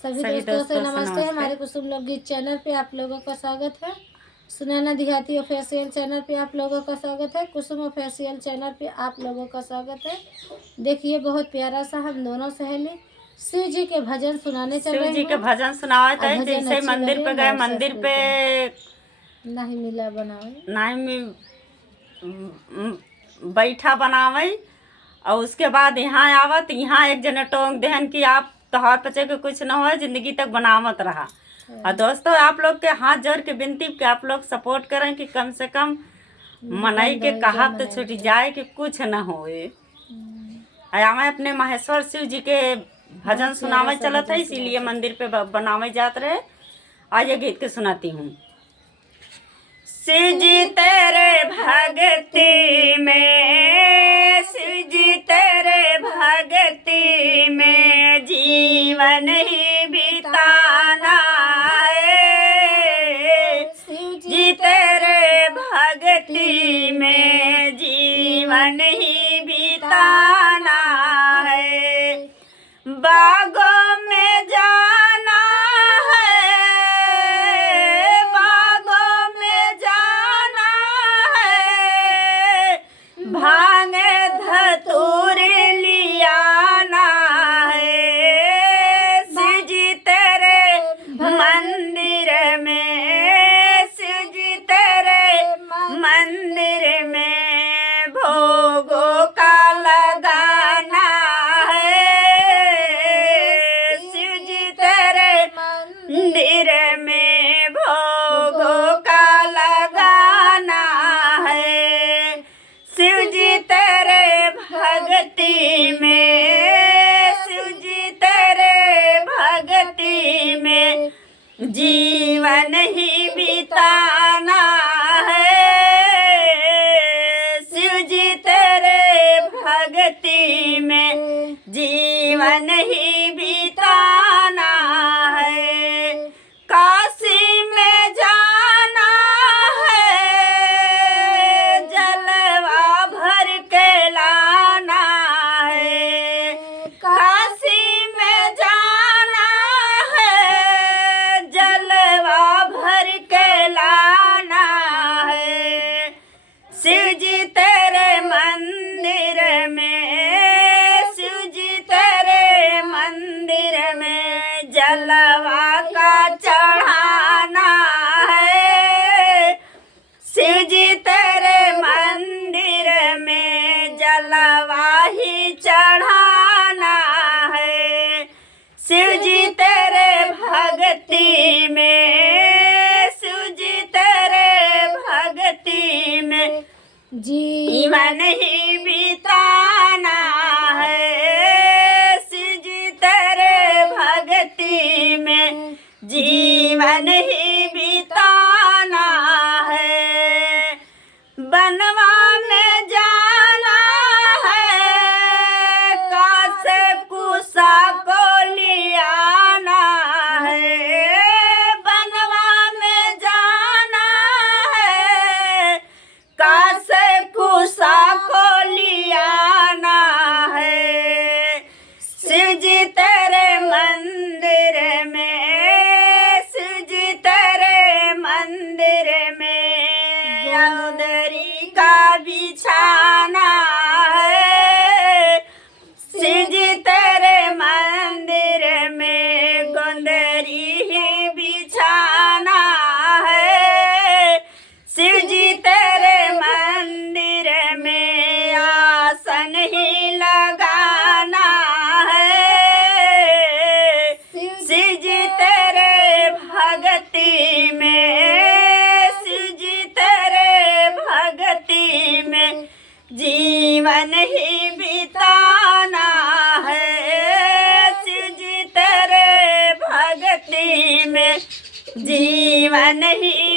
सभी दोस्तों से नमस्ते। हमारे कुसुम लोकगीत चैनल पे आप लोगों का स्वागत है। सुनैना देहाती ऑफिशियल चैनल पे आप लोगों का स्वागत है। कुसुम ऑफिशियल चैनल पे आप लोगों का स्वागत है। देखिए बहुत प्यारा सा हम दोनों सहेली शिव जी के भजन सुनाने चल रहे हैं। शिव जी के भजन सुनावत है। भजन जैसे मंदिर पे गए, मंदिर पे नहीं मिला बनावे, नहीं बैठा बनावे और उसके बाद यहाँ आवत, यहाँ एक जने टोंग देहन कि आप तोहार पचे के कुछ न हो, जिंदगी तक बनावत रहा। और दोस्तों आप लोग के हाथ जोड़ के विनती कि आप लोग सपोर्ट करें कि कम से कम मनाई के कहा तो छूट जाए कि कुछ न होए। मैं अपने महेश्वर शिव जी के भजन सुनावे चलत है, इसीलिए मंदिर पे बनावे जात रहे। आज ये गीत के सुनाती हूँ। शिव जी तेरे भक्ति में, शिव जी तेरे भक्ति में जीवन ही बिताना है। शिव जी तेरे भक्ति में जीवन ही बिताना है। बागों में जाना है, बागों में जाना है, भांग धतूर लियाना है। शिव जी तेरे मंदिर में, शिव जी तेरे मंदिर में भोगों का लगाना मंदिर में भोगों का लगाना है। शिव जी तेरे भक्ति में, शिव जी तेरे भक्ति में जीवन ही बिताना है। शिव जी तेरे भक्ति में जीवन ही बिताना है। काशी में जाना है, जलवा भर के लाना है। काशी में जाना है, जलवा भर के लाना है। शिव जी तेरे मंदिर में, शिव जी तेरे मंदिर में जलवा का चढ़ाना है। शिव जी तेरे मंदिर में जलवा ही चढ़ाना है। शिव जी तेरे भक्ति में, शिव जी तेरे भक्ति में जीवन ही बिताना है। शिव जी तेरे भक्ति में जीवन ही बिताना है। बनवा में जाना है, कासे कुसा को लियाना है। बनवा में जाना है, कासे कुसा को लियाना है। शिव जी तेरे मंदिर में, शिव जी तेरे मंदिर में उदरी का बिछाना है। शिव जी तेरे मंदिर में गोंदरी ही बिछाना है। शिव जी तेरे मंदिर में आसन ही लगाना है। शिव जी तेरे भक्ति में, शिव जी तेरे भक्ति में जीवन ही बिताना है। शिव जी तेरे भक्ति में जीवन ही